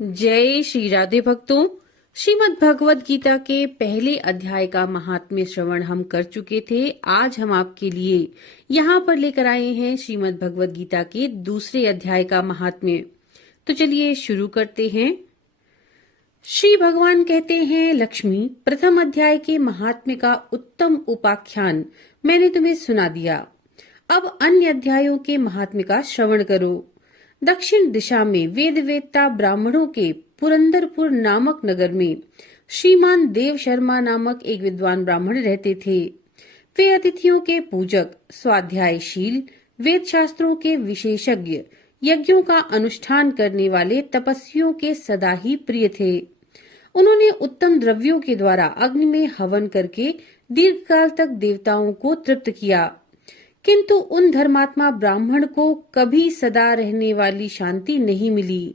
जय श्री राधे भक्तों। श्रीमद् भगवद गीता के पहले अध्याय का महात्म्य श्रवण हम कर चुके थे। आज हम आपके लिए यहाँ पर लेकर आए हैं श्रीमद् भगवद गीता के दूसरे अध्याय का महात्म्य। तो चलिए शुरू करते हैं। श्री भगवान कहते हैं, लक्ष्मी, प्रथम अध्याय के महात्म्य का उत्तम उपाख्यान मैंने तुम्हें सुना दिया। अब अन्य अध्यायों के महात्म्य का श्रवण करो। दक्षिण दिशा में वेदवेत्ता ब्राह्मणों के पुरंदरपुर नामक नगर में श्रीमान देव शर्मा नामक एक विद्वान ब्राह्मण रहते थे। वे अतिथियों के पूजक, स्वाध्यायशील, वेद शास्त्रों के विशेषज्ञ, यज्ञों का अनुष्ठान करने वाले तपस्वियों के सदा ही प्रिय थे। उन्होंने उत्तम द्रव्यों के द्वारा अग्नि में हवन करके दीर्घकाल तक देवताओं को तृप्त किया, किंतु उन धर्मात्मा ब्राह्मण को कभी सदा रहने वाली शांति नहीं मिली।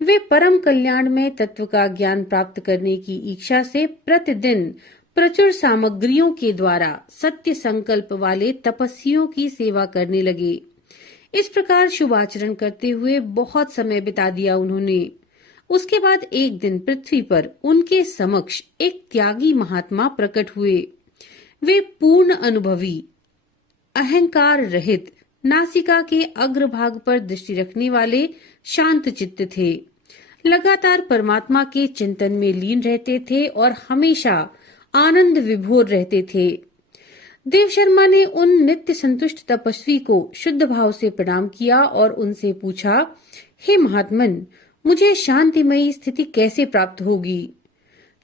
वे परम कल्याण में तत्व का ज्ञान प्राप्त करने की इच्छा से प्रतिदिन प्रचुर सामग्रियों के द्वारा सत्य संकल्प वाले तपस्वियों की सेवा करने लगे। इस प्रकार शुभ आचरण करते हुए बहुत समय बिता दिया उन्होंने। उसके बाद एक दिन पृथ्वी पर उनके समक्ष एक त्यागी महात्मा प्रकट हुए। वे पूर्ण अनुभवी, अहंकार रहित, नासिका के अग्रभाग पर दृष्टि रखने वाले शांत चित्त थे। लगातार परमात्मा के चिंतन में लीन रहते थे और हमेशा आनंद विभोर रहते थे। देव शर्मा ने उन नित्य संतुष्ट तपस्वी को शुद्ध भाव से प्रणाम किया और उनसे पूछा, हे महात्मन, मुझे शांतिमयी स्थिति कैसे प्राप्त होगी?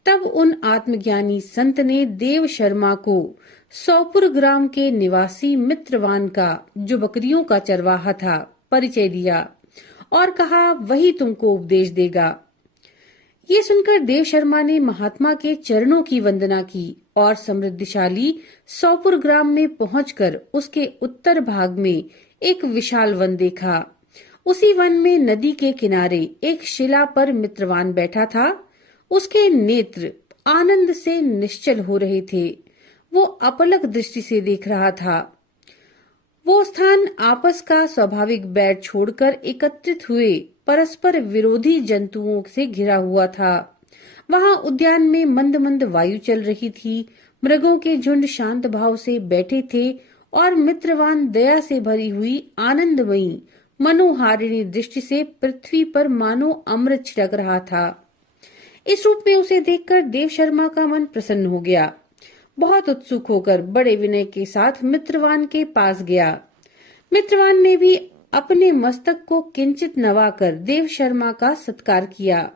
तब उन आत्मज्ञानी संत ने देव शर्मा को सौपुर ग्राम के निवासी मित्रवान का, जो बकरियों का चरवाहा था, परिचय दिया और कहा वही तुमको उपदेश देगा। ये सुनकर देव शर्मा ने महात्मा के चरणों की वंदना की और समृद्धिशाली सौपुर ग्राम में पहुंचकर उसके उत्तर भाग में एक विशाल वन देखा। उसी वन में नदी के किनारे एक शिला पर मित्रवान बैठा था। उसके नेत्र आनंद से निश्चल हो रहे थे। वो अपलक दृष्टि से देख रहा था। वो स्थान आपस का स्वाभाविक बैर छोड़कर एकत्रित हुए परस्पर विरोधी जंतुओं से घिरा हुआ था। वहां उद्यान में मंद मंद वायु चल रही थी। मृगों के झुंड शांत भाव से बैठे थे और मित्रवान दया से भरी हुई आनंदमयी मनोहारिणी दृष्टि से पृथ्वी पर मानो अमृत छिड़क रहा था। इस रूप में उसे देखकर देव शर्मा का मन प्रसन्न हो गया। बहुत उत्सुक होकर बड़े विनय के साथ मित्रवान के पास गया। मित्रवान ने भी अपने मस्तक को किंचित नवाकर देव शर्मा का सत्कार किया।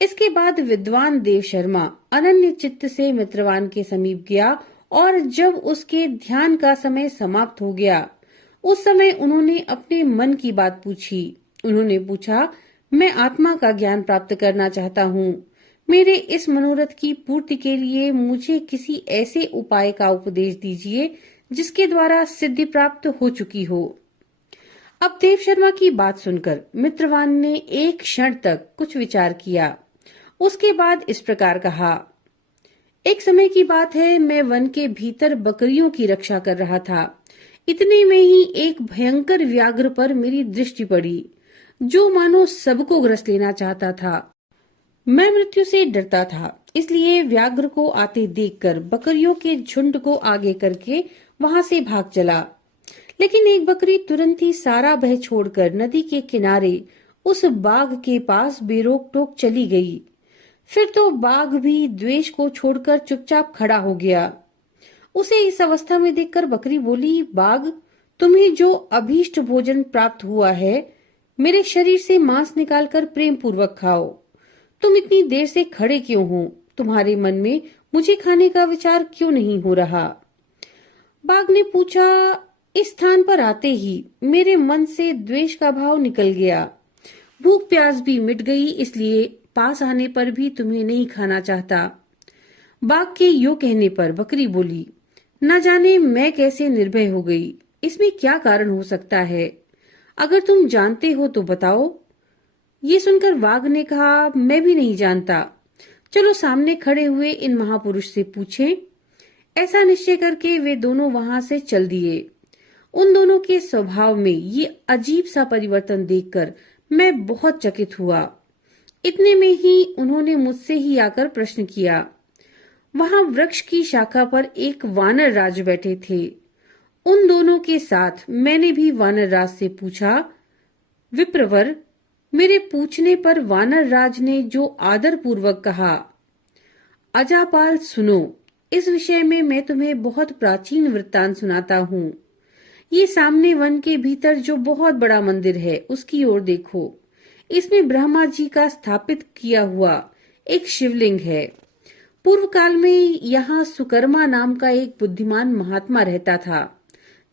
इसके बाद विद्वान देव शर्मा अनन्य चित्त से मित्रवान के समीप गया और जब उसके ध्यान का समय समाप्त हो गया, उस समय उन्होंने अपने मन की बात पूछी। उन्होंने पूछा, मैं आत्मा का ज्ञान प्राप्त करना चाहता हूँ। मेरे इस मनोरथ की पूर्ति के लिए मुझे किसी ऐसे उपाय का उपदेश दीजिए जिसके द्वारा सिद्धि प्राप्त हो चुकी हो। अब देव शर्मा की बात सुनकर मित्रवान ने एक क्षण तक कुछ विचार किया। उसके बाद इस प्रकार कहा, एक समय की बात है, मैं वन के भीतर बकरियों की रक्षा कर रहा था। इतने में ही एक भयंकर व्याघ्र पर मेरी दृष्टि पड़ी, जो मानो सबको ग्रस लेना चाहता था। मैं मृत्यु से डरता था, इसलिए व्याघ्र को आते देखकर बकरियों के झुंड को आगे करके वहां से भाग चला। लेकिन एक बकरी तुरंत ही सारा भय छोड़कर नदी के किनारे उस बाघ के पास बेरोक टोक चली गई। फिर तो बाघ भी द्वेष को छोड़कर चुपचाप खड़ा हो गया। उसे इस अवस्था में देखकर बकरी बोली, बाघ, तुम्हें जो अभीष्ट भोजन प्राप्त हुआ है, मेरे शरीर से मांस निकालकर प्रेम पूर्वक खाओ। तुम इतनी देर से खड़े क्यों हो? तुम्हारे मन में मुझे खाने का विचार क्यों नहीं हो रहा? बाघ ने पूछा, इस स्थान पर आते ही मेरे मन से द्वेष का भाव निकल गया। भूख प्यास भी मिट गई, इसलिए पास आने पर भी तुम्हें नहीं खाना चाहता। बाघ के यो कहने पर बकरी बोली, न जाने मैं कैसे निर्भय हो गई। इसमें क्या कारण हो सकता है? अगर तुम जानते हो तो बताओ। ये सुनकर बाघ ने कहा, मैं भी नहीं जानता। चलो सामने खड़े हुए इन महापुरुष से पूछें। ऐसा निश्चय करके वे दोनों वहां से चल दिए। उन दोनों के स्वभाव में ये अजीब सा परिवर्तन देखकर मैं बहुत चकित हुआ। इतने में ही उन्होंने मुझसे ही आकर प्रश्न किया। वहां वृक्ष की शाखा पर एक वानर राज बैठे थे। उन दोनों के साथ मैंने भी वानर राज से पूछा, विप्रवर, मेरे पूछने पर वानर राज ने जो आदर पूर्वक कहा, अजापाल सुनो, इस विषय में मैं तुम्हें बहुत प्राचीन वृत्तांत सुनाता हूँ। ये सामने वन के भीतर जो बहुत बड़ा मंदिर है उसकी ओर देखो। इसमें ब्रह्मा जी का स्थापित किया हुआ एक शिवलिंग है। पूर्व काल में यहाँ सुकर्मा नाम का एक बुद्धिमान महात्मा रहता था,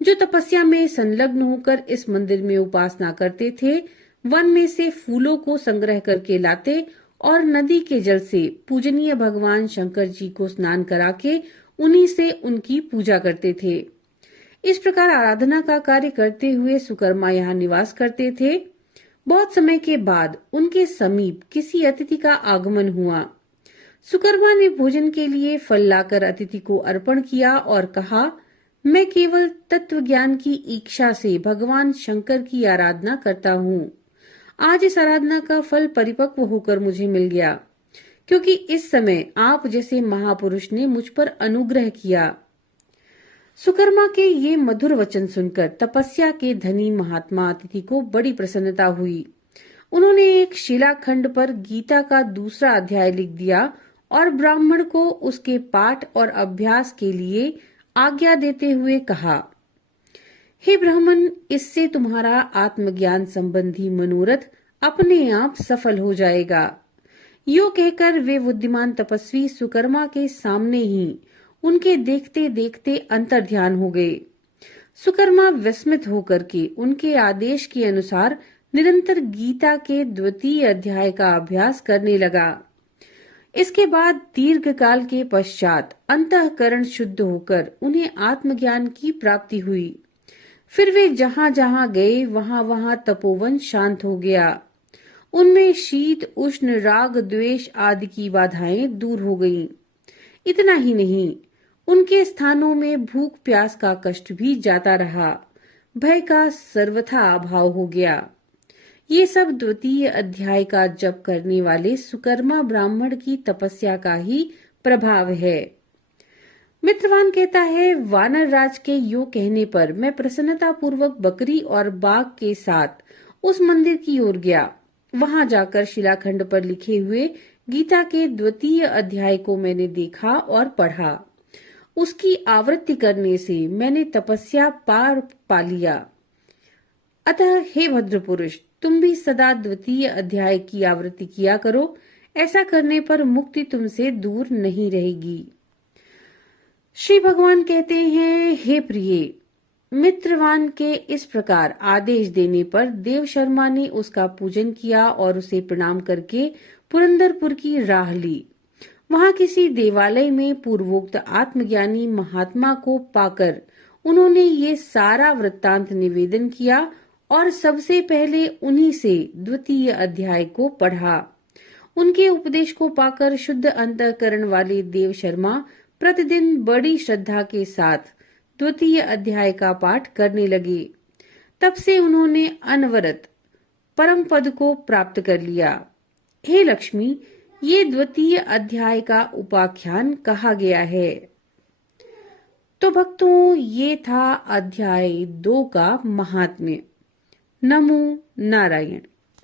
जो तपस्या में संलग्न होकर इस मंदिर में उपासना करते थे। वन में से फूलों को संग्रह करके लाते और नदी के जल से पूजनीय भगवान शंकर जी को स्नान करा के उन्हीं से उनकी पूजा करते थे। इस प्रकार आराधना का कार्य करते हुए सुकर्मा यहाँ निवास करते थे। बहुत समय के बाद उनके समीप किसी अतिथि का आगमन हुआ। सुकर्मा ने भोजन के लिए फल लाकर अतिथि को अर्पण किया और कहा, मैं केवल तत्व ज्ञान की इच्छा से भगवान शंकर की आराधना करता हूँ। आज इस आराधना का फल परिपक्व होकर मुझे मिल गया, क्योंकि इस समय आप जैसे महापुरुष ने मुझ पर अनुग्रह किया। सुकर्मा के ये मधुर वचन सुनकर तपस्या के धनी महात्मा अतिथि को बड़ी प्रसन्नता हुई। उन्होंने एक शिलाखंड पर गीता का दूसरा अध्याय लिख दिया और ब्राह्मण को उसके पाठ और अभ्यास के लिए आज्ञा देते हुए कहा, हे ब्राह्मण, इससे तुम्हारा आत्मज्ञान संबंधी मनोरथ अपने आप सफल हो जाएगा। यो कहकर वे बुद्धिमान तपस्वी सुकर्मा के सामने ही उनके देखते देखते अंतर्ध्यान हो गए। सुकर्मा विस्मित होकर के उनके आदेश के अनुसार निरंतर गीता के द्वितीय अध्याय का अभ्यास करने लगा। इसके बाद दीर्घ काल के पश्चात अंतःकरण शुद्ध होकर उन्हें आत्मज्ञान की प्राप्ति हुई। फिर वे जहाँ जहाँ गए वहाँ वहाँ तपोवन शांत हो गया। उनमें शीत, उष्ण, राग, द्वेष आदि की बाधाएं दूर हो गईं। इतना ही नहीं, उनके स्थानों में भूख प्यास का कष्ट भी जाता रहा। भय का सर्वथा अभाव हो गया। ये सब द्वितीय अध्याय का जप करने वाले सुकर्मा ब्राह्मण की तपस्या का ही प्रभाव है। मित्रवान कहता है, वानर राज के यो कहने पर मैं प्रसन्नता पूर्वक बकरी और बाघ के साथ उस मंदिर की ओर गया। वहां जाकर शिलाखंड पर लिखे हुए गीता के द्वितीय अध्याय को मैंने देखा और पढ़ा। उसकी आवृत्ति करने से मैंने तपस्या पार पा लिया। अतः हे भद्र पुरुष, तुम भी सदा द्वितीय अध्याय की आवृत्ति किया करो। ऐसा करने पर मुक्ति तुमसे दूर नहीं रहेगी। श्री भगवान कहते हैं, हे प्रिय, मित्रवान के इस प्रकार आदेश देने पर देव शर्मा ने उसका पूजन किया और उसे प्रणाम करके पुरंदरपुर की राह ली। वहां किसी देवालय में पूर्वोक्त आत्मज्ञानी महात्मा को पाकर उन्होंने ये सारा वृत्तांत निवेदन किया और सबसे पहले उन्हीं से द्वितीय अध्याय को पढ़ा। उनके उपदेश को पाकर शुद्ध अंतःकरण वाले देव शर्मा प्रतिदिन बड़ी श्रद्धा के साथ द्वितीय अध्याय का पाठ करने लगे। तब से उन्होंने अनवरत परम पद को प्राप्त कर लिया। हे लक्ष्मी, ये द्वितीय अध्याय का उपाख्यान कहा गया है। तो भक्तों, ये था अध्याय 2 का महात्म्य। नमो नारायण।